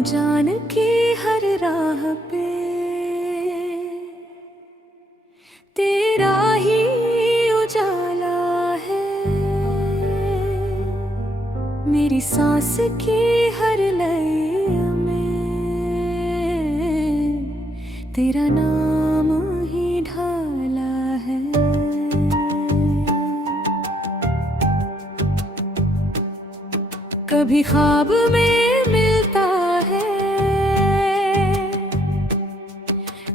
जान की हर राह पे तेरा ही उजाला है। मेरी सांस की हर लय में तेरा नाम ही ढाला है। कभी ख्वाब में मिलता है,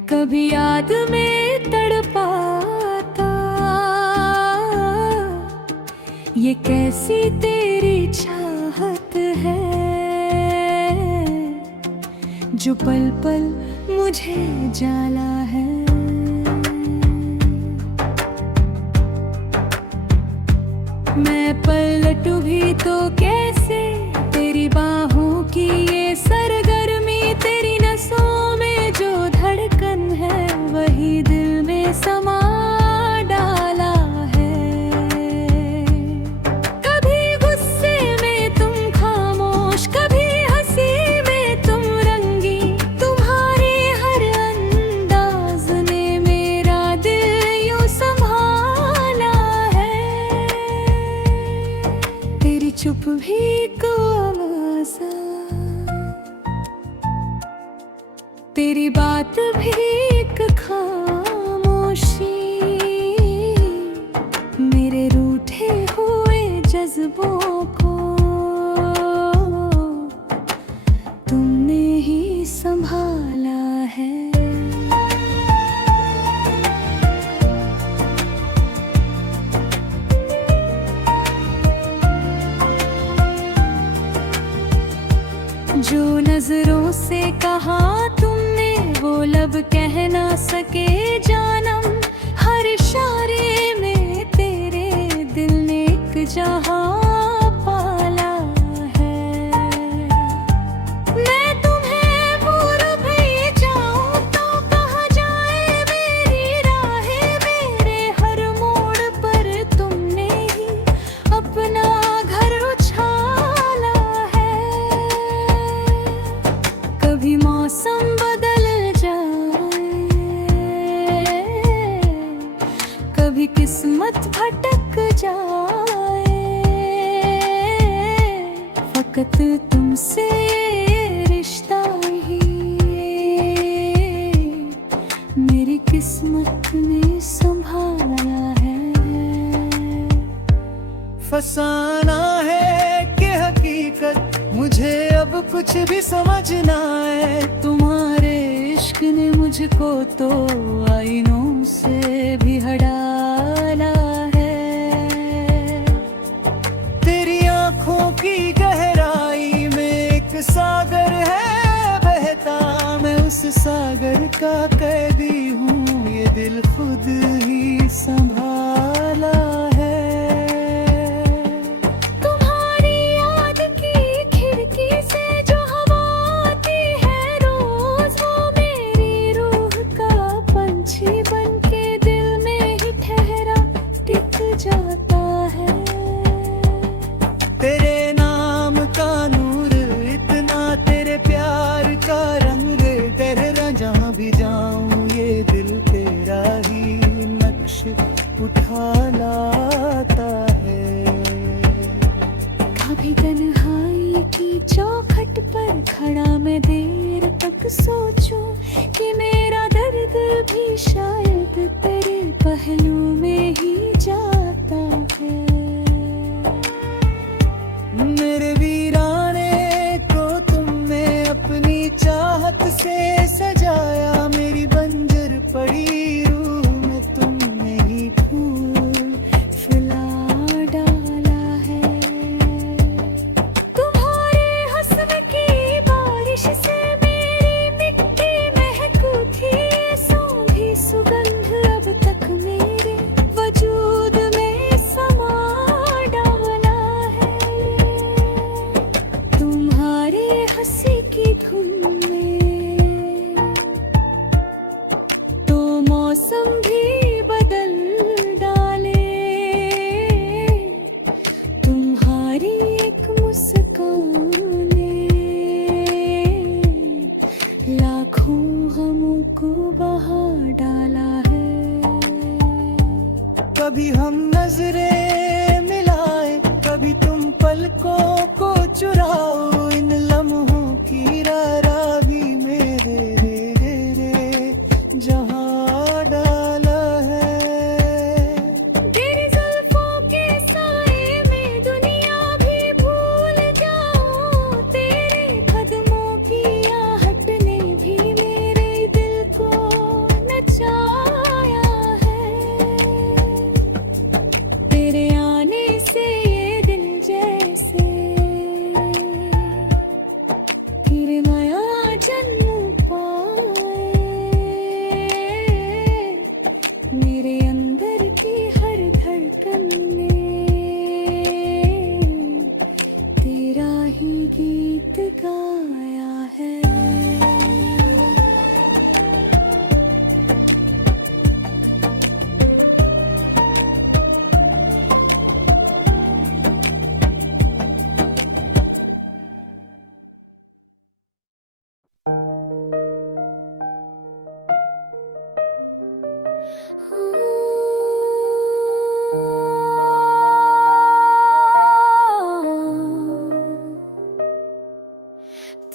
कभी याद में तड़पाता। ये कैसी तेरी चाहत है जो पल पल मुझे जाला है। मैं पलटूं भी तो कैसे, तेरी बाहों की ये सरगर्मी, तेरी नसों में जो धड़कन है वही दिल में समा डाला है। कभी गुस्से में तुम खामोश, कभी हंसी में तुम रंगी। तुम्हारे हर अंदाज ने मेरा दिल यूं संभाला है। तेरी चुप भी को आवाज़, तेरी बात भी एक खामोशी। मेरे रूठे हुए जज्बों को तुमने ही संभाला है। जो नजरों से कहा तुमने वो लब कह ना सके जानम। हर इशारे में तेरे दिल ने एक जहां पाला है। मैं तुम्हें भूल भी जाऊं तो कहाँ जाए मेरी राहें। मेरे हर मोड़ पर तुमने ही अपना घर उछाला है। कभी मौसम बदल जाए, कभी किस्मत भटक जाए, फकत तुमसे रिश्ता ही मेरी किस्मत ने संभाला है। फसाना है कि हकीकत, मुझे अब कुछ भी समझ ना आए। तुम्हारे इश्क ने मुझको तो आईनों से भी हटाला है। तेरी आंखों की गहराई में एक सागर है बहता। मैं उस सागर का कैदी हूँ, ये दिल खुद ही संभाला है। जाता है तेरे नाम का नूर इतना, तेरे प्यार का रंग तेरा। जहाँ भी जाऊं ये दिल तेरा ही नक्श उठा लाता है। कभी तन्हाई की चौखट पर खड़ा मैं देर तक सोचूं कि मेरा दर्द भी शायद तेरे पहलू में ही जाता है। मेरे वीराने को तुमने अपनी चाहत से सजाया। मेरी बंजर पड़ी रूह में तुमने ही फूल फुला डाला है। तुम्हारे हुस्न की बारिश से मेरी मिट्टी महकू थी। सौंधी सुगंध अब तक मेरे वजूद में समा डाला है। तुम्हारे हंसी की धुन में लम्हों हमको बहा डाला है। कभी हम नजरें मिलाए, कभी तुम पलकों को चुराओ, इन लम्हों की रारा भी मेरे रे जहाँ डाला है। तेरी जुल्फों के साए में दुनिया भी भूल जाऊं, तेरे कदमों की आहट ने भी मेरे दिल को नचाया है। तेरे आने से ये दिल जैसे फिर नया जन्म पाए। मेरे अंदर की हर धड़कन ने तेरा ही गीत गाया है।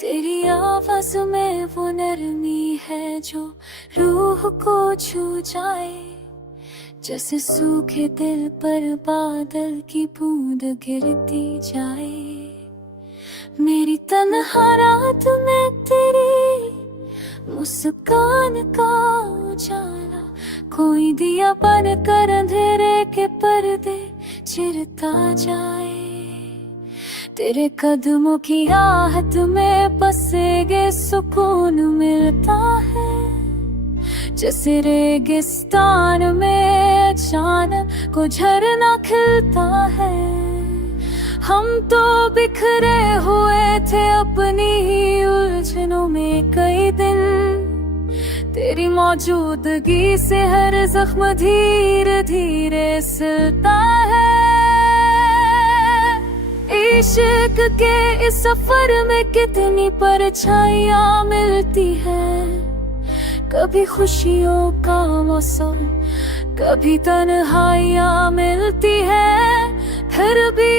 तेरी आवाज में वो नरमी है जो रूह को छू जाए, जैसे सूखे दिल पर बादल की बूंद गिरती जाए। मेरी तन्हा रात में तेरी मुस्कान का उजाला कोई दिया बन कर अंधेरे के पर्दे चिरता जाए। तेरे कदमों की आहट में बसेगे सुकून मिलता है, जैसे रेगिस्तान में अचानक को झरना खिलता है। हम तो बिखरे हुए थे अपनी ही उलझनों में कई दिन, तेरी मौजूदगी से हर जख्म धीरे धीरे सिलता है। इश्क के इस सफर में कितनी परछाइयां मिलती है, कभी खुशियों का मौसम, कभी तन्हाइयां मिलती है। फिर भी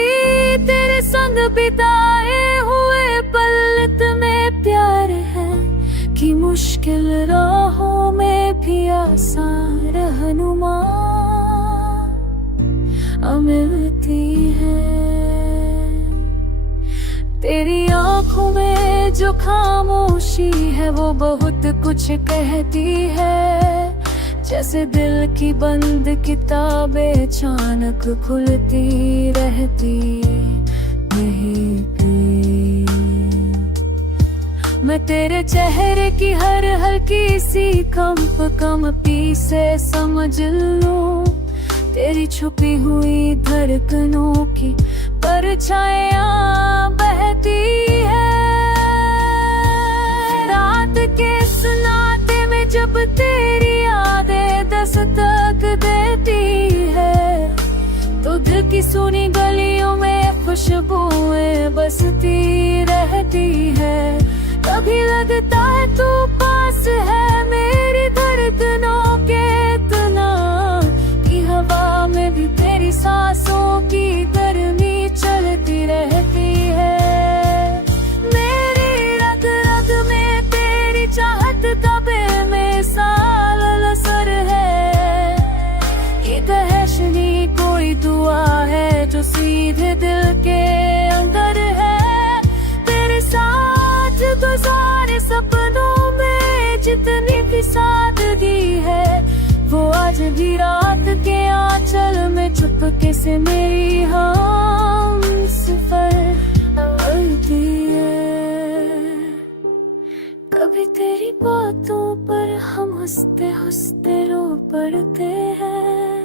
तेरे संग बिताए हुए पल इतने प्यार है कि मुश्किल राहों में भी आसान रहनुमा मिलती है। तेरी आंखों में जो खामोशी है वो बहुत कुछ कहती है, जैसे दिल की बंद किताबें अचानक खुलती रहती नहीं भी। मैं तेरे चेहरे की हर हल्की सी कंपी से समझ लूं, तेरी छुपी हुई धड़कनों की परछाइयां बहती है। रात के सुनाते में जब तेरी यादें दस्तक देती है, तो दिल की सुनी गलियों में खुशबुएं बसती रहती है। कभी लगता है तू पास है मेरी धड़कनों के इतना, कि हवा में भी तेरी सांसों की गर्मी चलती रहती है। मेरी रग रग में तेरी चाहत का बेमिसाल असर है, ये दहशनी कोई दुआ है जो सीधे दिल के अंदर है। तेरे साथ गुजारे सपनों में जितनी भी सादगी है, वो आज भी रात के आंचल में चुपके से मेरी हमसफर होती है। कभी तेरी बातों पर हम हंसते हंसते रो पड़ते हैं,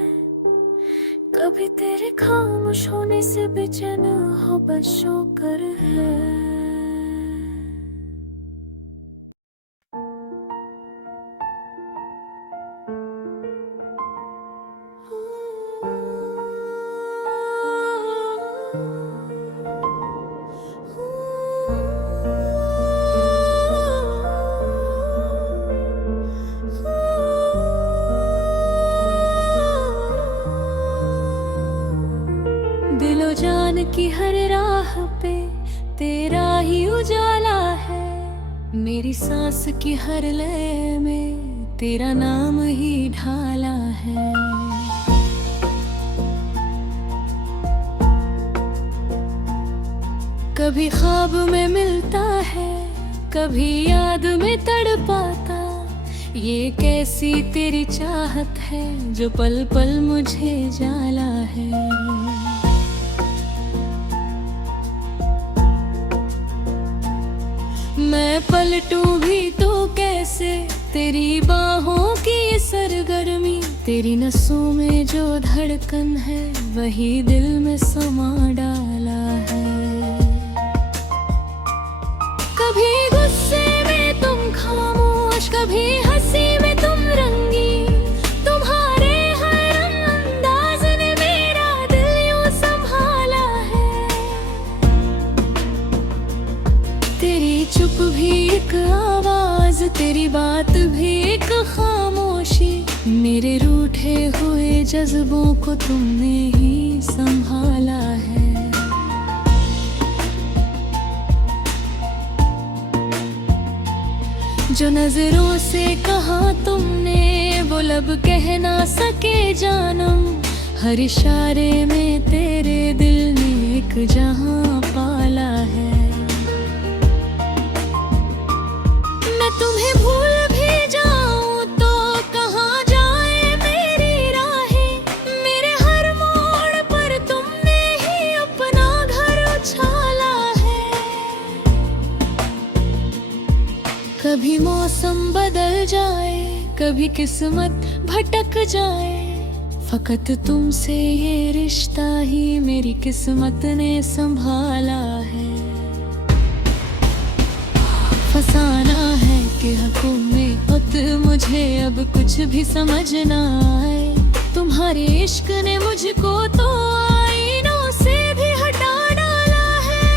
कभी तेरे खामोश होने से बेचैन हो बशो कर है। इंसान की हर राह पे तेरा ही उजाला है, मेरी सांस की हर लय में तेरा नाम ही ढाला है। कभी ख्वाब में मिलता है, कभी याद में तड़पाता, ये कैसी तेरी चाहत है जो पल पल मुझे जाला है। मैं पलटूं भी तो कैसे, तेरी बाहों की सरगर्मी, तेरी नसों में जो धड़कन है वही दिल में समा डाला है। कभी गुस्से में तुम खामोश, कभी हंसी में तुम रंगी, तुम्हारे हर अंदाज ने मेरा दिल यूं संभाला है। तेरी चुप भी एक आवाज, तेरी बात भी एक खामोशी, मेरे रूठे हुए जज्बों को तुमने ही संभाला है। जो नजरों से कहा तुमने वो लब कह ना सके जानम, हर इशारे में तेरे दिल ने एक जहां पाला है। मैं तुम्हें भूल भी जाऊं तो कहाँ जाए मेरी राहें, मेरे हर मोड़ पर तुमने ही अपना घर उछाला है। कभी मौसम बदल जाए, कभी किस्मत भटक जाए, फकत तुमसे ये रिश्ता ही मेरी किस्मत ने संभाला है। फसाना है कि हक़ों में खुद मुझे अब कुछ भी समझ ना आए, तुम्हारे इश्क ने मुझको तो आईनों से भी हटा डाला है।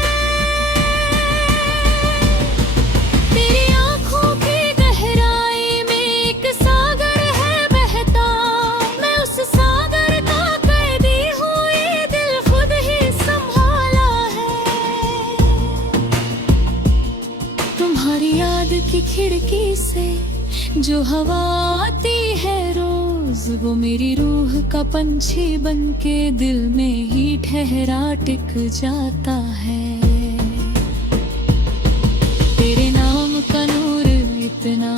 तेरी आंखों की गहराई में एक सागर है बहता, मैं उस सागर का कैदी हूँ, ये दिल खुद ही संभाला है। तुम्हारी याद की खिड़की से जो हवा आती है रोज, वो मेरी रूह का पंछी बनके दिल में ही ठहरा टिक जाता है। तेरे नाम का नूर इतना,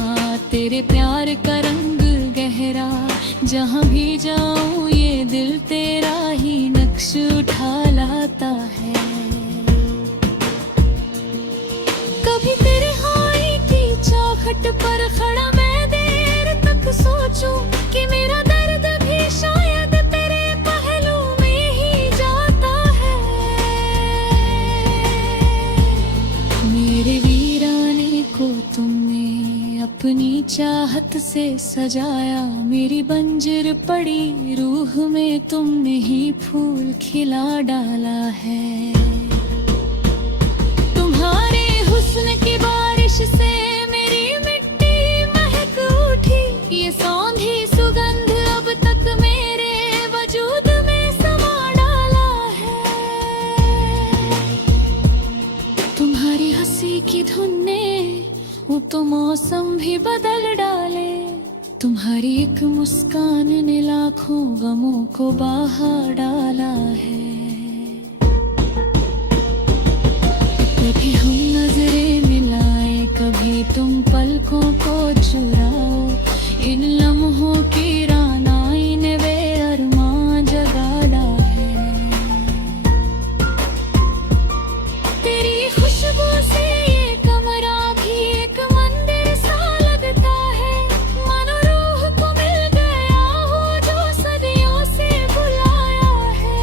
तेरे प्यार का रंग गहरा, जहाँ भी जाऊं ये दिल तेरा ही नक्श उठा लाता है। कभी तेरे हाई की चौखट पर खड़ा मैं देर तक सोचूं कि मेरा दर्द भी शायद तेरे पहलू में ही जाता है। मेरे वीराने को तुमने अपनी चाहत से सजाया, मेरी बंजर पड़ी रूह में तुमने ही फूल खिला डाला है। तुम्हारे हुस्न की बारिश से मेरी मिट्टी महक उठी, ये सौंधी सुगंध अब तक मेरे वजूद में समा डाला है। तुम्हारी हंसी की धुन ने वो तो मौसम भी बदल डाले, तुम्हारी एक मुस्कान ने लाखों गमों को बहा डाला है। कभी हम नजरें मिलाए, कभी तुम पलकों को चुराओ, इन लम्हों की रानाई ने वे अरमां जगाड़ा है। तेरी खुशबू से ये कमरा भी एक मंदिर सा लगता है, मानो रूह को मिल गया हो जो सदियों से बुलाया है।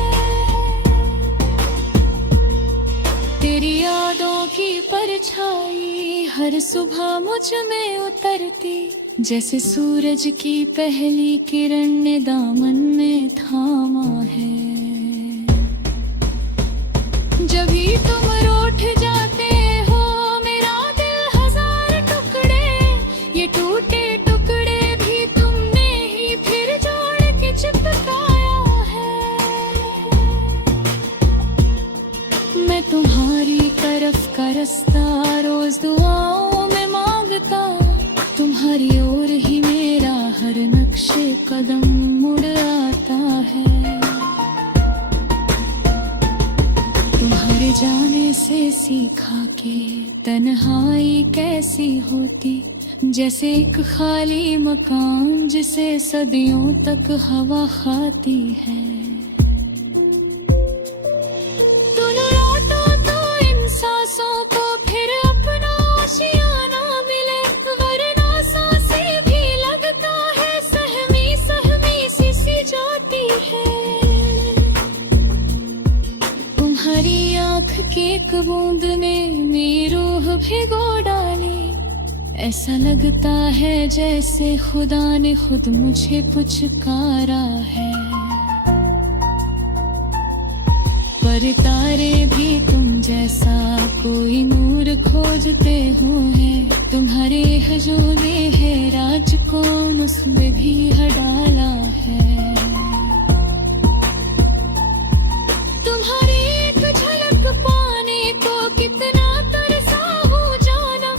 तेरी यादों की परछाई हर सुबह मुझ में उतरती, जैसे सूरज की पहली किरण ने दामन में थामा है। जब भी तुम रूठ जाते हो मेरा दिल हजार टुकड़े, ये टूटे टुकड़े भी तुमने ही फिर जोड़ के चिपकाया है। का रास्ता रोज दुआओं में मांगता, तुम्हारी ओर ही मेरा हर नक्शे कदम मुड़ आता है। तुम्हारे जाने से सीखा के तन्हाई कैसी होती, जैसे एक खाली मकान जिसे सदियों तक हवा खाती है। तुम लौटो तो इन सांसों को फिर अपना आशियाना मिले, वरना सांसें भी लगता है सहमी सहमी सी जाती है। तुम्हारी आँख की एक बूंद ने मेरी रूह भिगो डाली, ऐसा लगता है जैसे खुदा ने खुद मुझे पुचकारा है। पर तारे भी तुम जैसा कोई नूर खोजते हुए, तुम्हारे हजूमे है राज कौन उसमें भी डाला है। तुम्हारी एक झलक पाने को कितना तरसा हूँ जानम,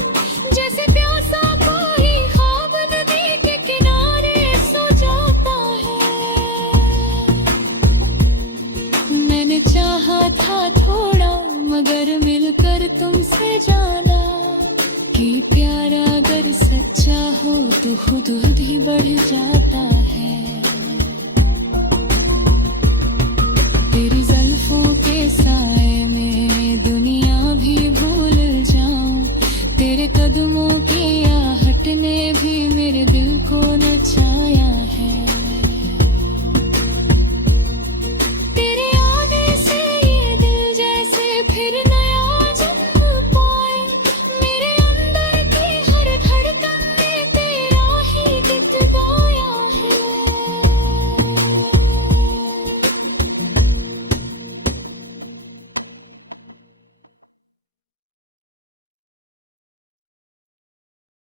जैसे प्यासा कोई ख्वाब नदी के किनारे सो जाता है। मैंने चाहा था थोड़ा मगर मिलकर तुमसे जाना, कि प्यार अगर सच्चा हो तो खुद ही बढ़ जाता है। तेरी जुल्फों के साथ